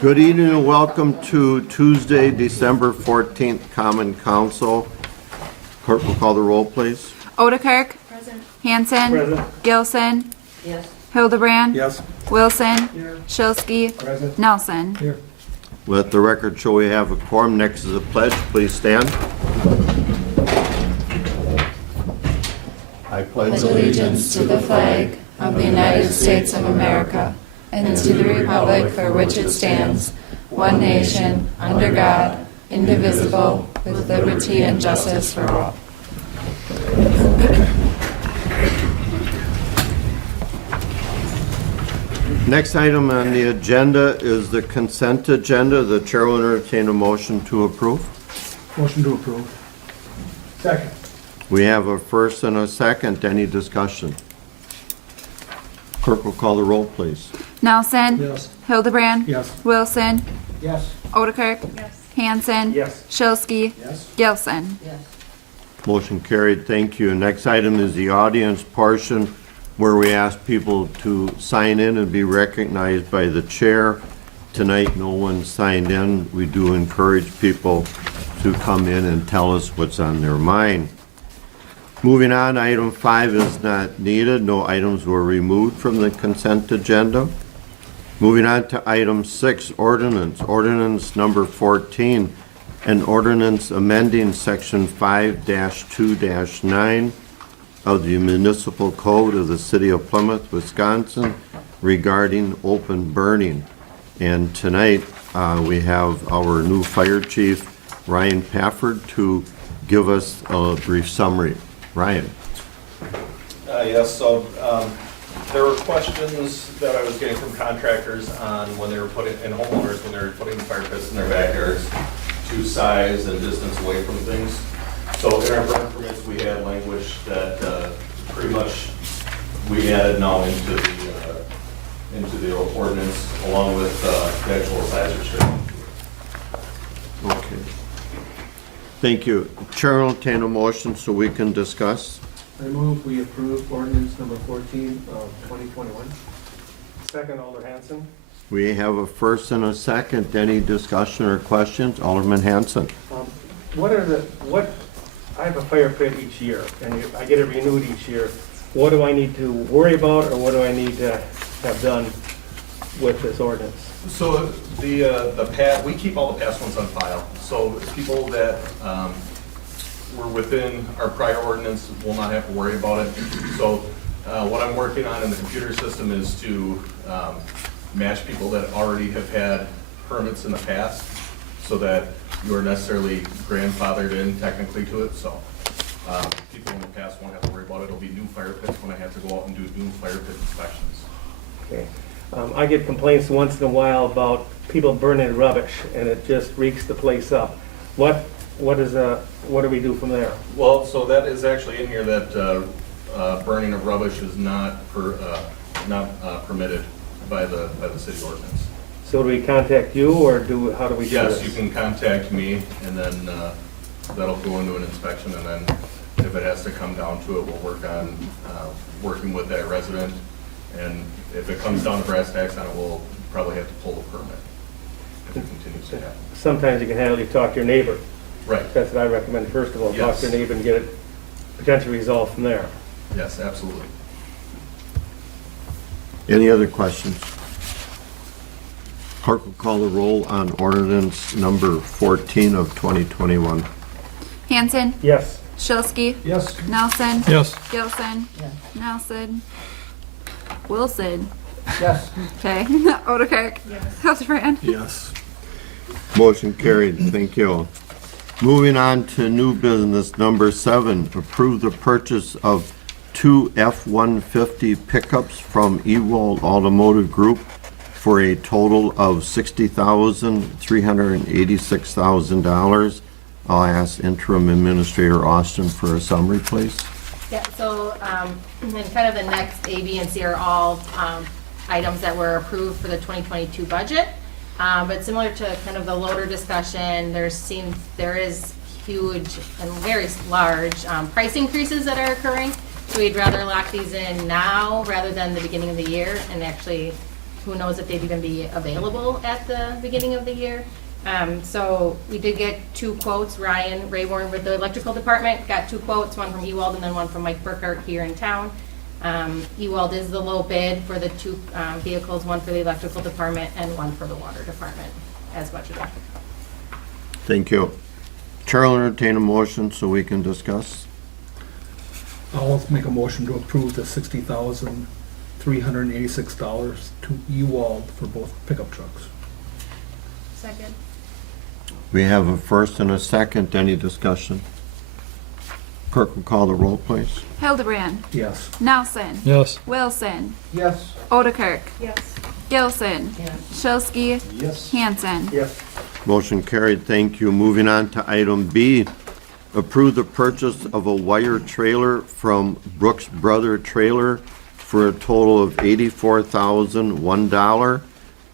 Good evening and welcome to Tuesday, December 14th Common Council. Clerk will call the roll, please. Odekirk. Present. Hanson. Present. Gilson. Yes. Hildebrand. Yes. Wilson. Here. Shilsky. Present. Nelson. Here. Let the record show we have a quorum. Next is a pledge. Please stand. I pledge Allegiance to the flag of the United States of America and to the republic for which it stands, one nation, under God, indivisible, with liberty and justice for all. Next item on the agenda is the consent agenda. The chair will entertain a motion to approve. Motion to approve. Second. We have a first and a second. Any discussion? Clerk will call the roll, please. Nelson. Yes. Hildebrand. Yes. Wilson. Yes. Odekirk. Yes. Hanson. Yes. Shilsky. Yes. Gilson. Yes. Motion carried. Thank you. Next item is the audience portion, where we ask people to sign in and be recognized by the chair. Tonight, no one signed in. We do encourage people to come in and tell us what's on their mind. Moving on, item 5 is not needed. No items were removed from the consent agenda. Moving on to item 6, ordinance. Ordinance number 14, an ordinance amending section 5-2-9 of the Municipal Code of the City of Plymouth, Wisconsin regarding open burning. And tonight, we have our new fire chief, Ryan Pafford, to give us a brief summary. Ryan. Yes, so there were questions that I was getting from contractors on when they were putting, and homeowners, when they were putting fire pits in their backyards to size and distance away from things. So in our burn permits, we had language that pretty much we added now into the ordinance along with the actual size restriction. Okay. Thank you. Chair will entertain a motion so we can discuss. I move we approve ordinance number 14 of 2021. Second, Alder Hanson. We have a first and a second. Any discussion or questions? Alderman Hanson. I have a fire pit each year, and I get it renewed each year. What do I need to worry about, or what do I need to have done with this ordinance? So the pad, we keep all the past ones on file. So people that were within our prior ordinance will not have to worry about it. So what I'm working on in the computer system is to match people that already have had permits in the past so that you are necessarily grandfathered in technically to it. So people in the past won't have to worry about it. It'll be new fire pits when I have to go out and do new fire pit inspections. Okay. I get complaints once in a while about people burning rubbish, and it just reeks the place up. What do we do from there? Well, so that is actually in here that burning of rubbish is not permitted by the city ordinance. So do we contact you, or how do we do this? Yes, you can contact me, and then that'll go into an inspection, and then if it has to come down to it, we'll work on working with that resident. And if it comes down to brass tacks on it, we'll probably have to pull the permit if it continues to happen. Sometimes you can handle, you talk to your neighbor. Right. That's what I recommend, first of all, talk Yes. to your neighbor and get it potentially resolved from there. Yes, absolutely. Any other questions? Clerk will call the roll on ordinance number 14 of 2021. Hanson. Yes. Shilsky. Yes. Nelson. Yes. Gilson. Yes. Nelson. Wilson. Yes. Okay. Odekirk. Yes. Hildebrand. Yes. Motion carried. Thank you. Moving on to new business number 7, approve the purchase of 2 F-150 pickups from Ewald Automotive Group for a total of $60,386,000. I'll ask Interim Administrator Austin for a summary, please. Yeah, so, and kind of the next A, B, and C are all items that were approved for the 2022 budget. But similar to kind of the loader discussion, there is huge and very large price increases that are occurring. So we'd rather lock these in now rather than the beginning of the year and actually who knows if they'd even be available at the beginning of the year. So we did get 2 quotes. Ryan Rayborn with the electrical department got 2 quotes, one from Ewald and then one from Mike Burkhart here in town. Ewald is the low bid for the 2 vehicles, one for the electrical department and one for the water department, as budgeted. Thank you. Chair will entertain a motion so we can discuss. I'll make a motion to approve the $60,386 to Ewald for both pickup trucks. Second. We have a first and a second. Any discussion? Clerk will call the roll, please. Hildebrand, Yes. Nelson, Yes. Wilson, Yes. Odekirk, Yes. Gilson, Shilsky, Yes. Hanson. Yes. Motion carried. Thank you. Moving on to item B, approve the purchase of a wire trailer from Brooks Brother Trailer for a total of $84,001.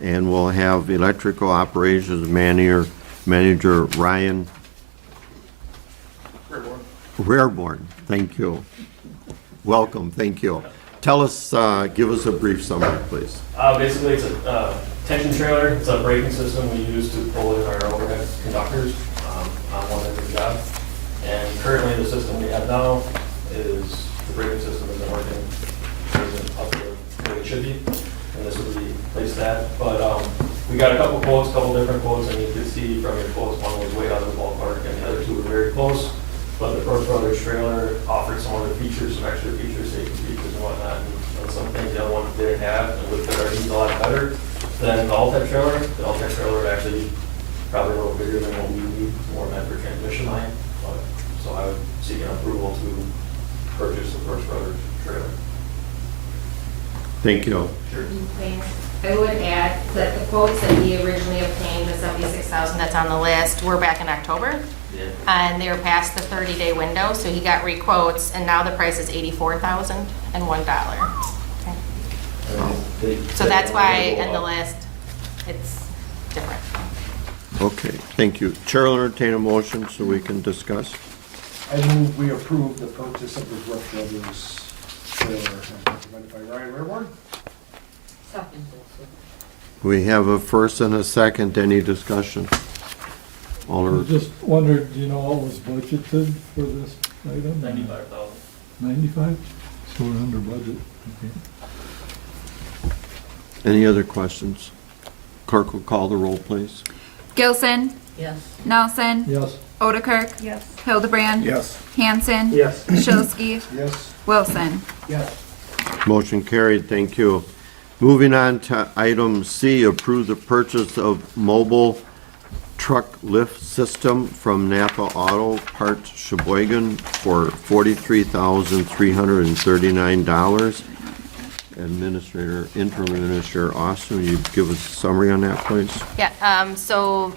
And we'll have electrical operations manager Ryan Rareborn. Thank you. Welcome. Thank you. Tell us, give us a brief summary, please. Basically, it's a tension trailer. It's a braking system we use to pull in our overhead conductors on one end of the job. And currently, the system we have now is, the braking system isn't working, isn't up to where it should be, and this would replace that. But we got a couple quotes, couple different quotes, and you can see from your quotes, one was way out of the ballpark, and the other 2 were very close. But the Brooks Brothers trailer offered some other features, some extra features, safety features and whatnot, and some things the other one didn't have, and would fit our needs a lot better than the Altec trailer. The Altec trailer would actually probably a little bigger than what we need, more meant for transmission line. So I would seek an approval to purchase the Brooks Brothers trailer. Thank you. Sure. I would add that the quotes that we originally obtained, the 76,000 that's on the list, were back in October. Yeah. And they were past the 30-day window, so he got re-quotes, and now the price is $84,001. So that's why in the list, it's different. Okay, thank you. Chair will entertain a motion so we can discuss. I move we approve the purchase of the Brooks Brothers trailer, recommended by Ryan Rareborn. We have a first and a second. Any discussion? All I are, just wondered, do you know what was budgeted for this item? 95,000. 95? So we're under budget. Okay. any other questions? Clerk will call the roll, please. Gilson, Yes. Nelson, Yes. Odekirk, Yes. Hildebrand, Yes. Hanson, Yes. Shilsky, Yes. Wilson. Yes. Motion carried. Thank you. Moving on to item C, approve the purchase of mobile truck lift system from Napa Auto Parts Sheboygan for $43,339. Administrator, Interim Administrator Austin, will you give us a summary on that, please? Yeah, so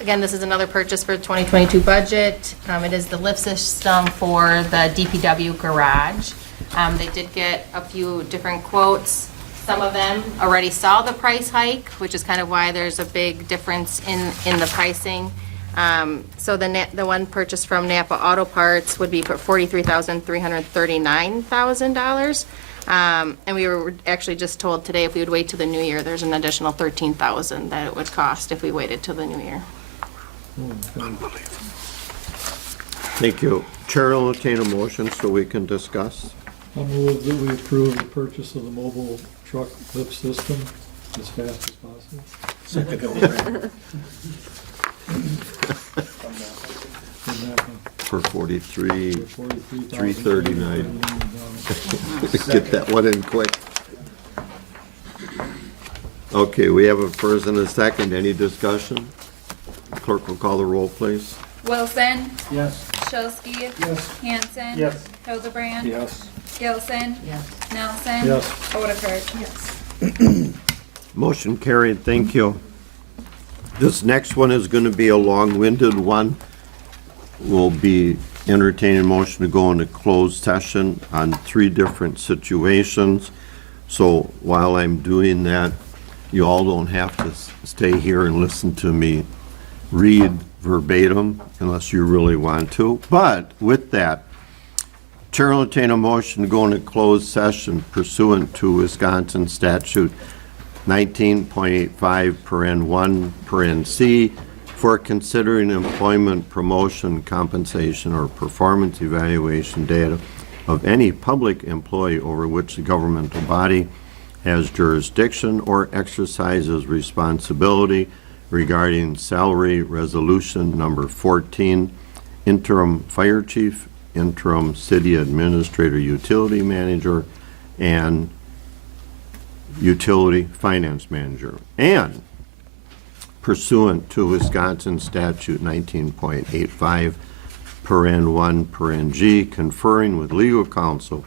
again, this is another purchase for 2022 budget. It is the lift system for the DPW garage. They did get a few different quotes. Some of them already saw the price hike, which is kind of why there's a big difference in the pricing. So the one purchased from Napa Auto Parts would be for $43,339,000. And we were actually just told today if we would wait till the new year, there's an additional $13,000 that it would cost if we waited till the new year. Thank you. Chair will entertain a motion so we can discuss. I'll move that we approve the purchase of the mobile truck lift system as fast as possible. Second. From Napa For $43,339. for $43,339. Get that one in quick. Okay, we have a first and a second. Any discussion? Clerk will call the roll, please. Wilson, Yes. Shilsky, Yes. Hanson, Yes. Hildebrand, Yes. Gilson, Nelson, Yes. Odekirk. Motion carried. Thank you. This next one is going to be a long-winded one. We'll be entertaining motion to go into closed session on 3 different situations. So while I'm doing that, you all don't have to stay here and listen to me read verbatim unless you really want to. But with that, Chair will entertain a motion to go into closed session pursuant to Wisconsin statute 19.85 paren 1 paren C for considering employment, promotion, compensation, or performance evaluation data of any public employee over which the governmental body has jurisdiction or exercises responsibility regarding salary resolution number 14, interim fire chief, interim city administrator, utility manager, and utility finance manager. And pursuant to Wisconsin statute 19.85, paren 1, paren G, conferring with legal counsel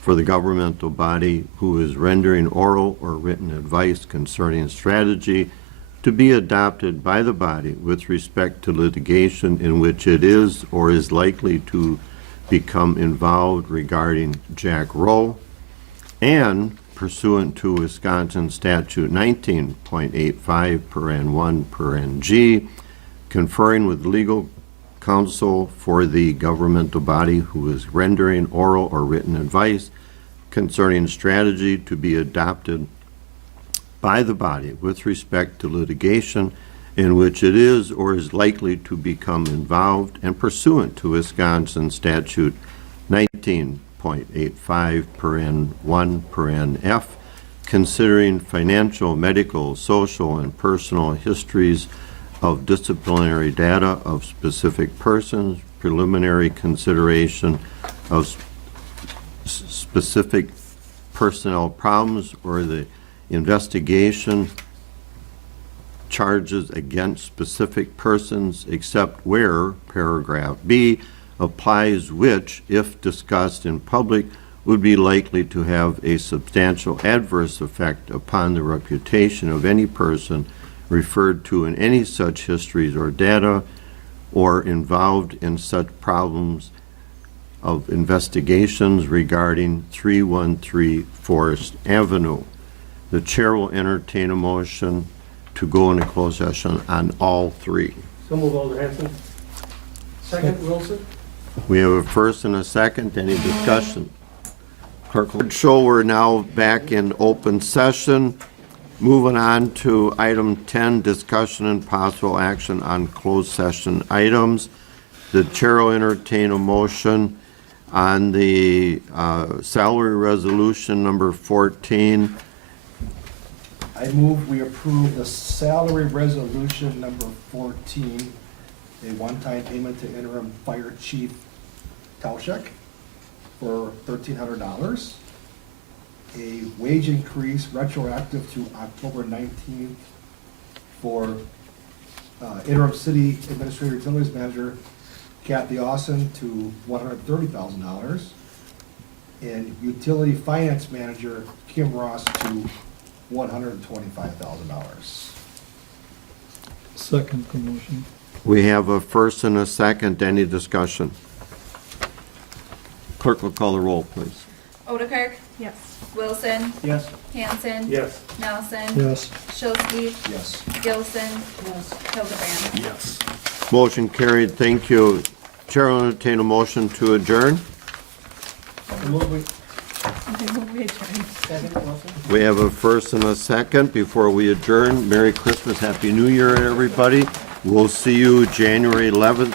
for the governmental body who is rendering oral or written advice concerning strategy to be adopted by the body with respect to litigation in which it is or is likely to become involved regarding Jack Rowe, and pursuant to Wisconsin statute 19.85, paren 1, paren G, conferring with legal counsel for the governmental body who is rendering oral or written advice concerning strategy to be adopted by the body with respect to litigation in which it is or is likely to become involved, and pursuant to Wisconsin statute 19.85, paren 1, paren F, considering financial, medical, social, and personal histories of disciplinary data of specific persons, preliminary consideration of specific personnel problems, or the investigation charges against specific persons, except where paragraph B applies, which, if discussed in public, would be likely to have a substantial adverse effect upon the reputation of any person referred to in any such histories or data, or involved in such problems of investigations regarding 313 Forest Avenue. The chair will entertain a motion to go into closed session on all three. So move, Alder Hanson. Second, Wilson? We have a first and a second. Any discussion? Clerk will show we're now back in open session. Moving on to item 10, discussion and possible action on closed session items. The chair will entertain a motion on the salary resolution number 14. I move we approve the salary resolution number 14, a one-time payment to interim fire chief Tauschek for $1,300, a wage increase retroactive to October 19th for interim city administrator utilities manager Kathy Austin to $130,000, and utility finance manager Kim Ross to $125,000. Second the motion. We have a first and a second. Any discussion? Clerk will call the roll, please. Odekirk? Yes. Wilson? Yes. Hanson? Yes. Nelson? Yes. Schulsky? Yes. Gilson? Hildebrand? Yes. Motion carried. Thank you. Chair will entertain a motion to adjourn. Second, Wilson? We have a first and a second. Before we adjourn, Merry Christmas, Happy New Year, everybody. We'll see you January 11th,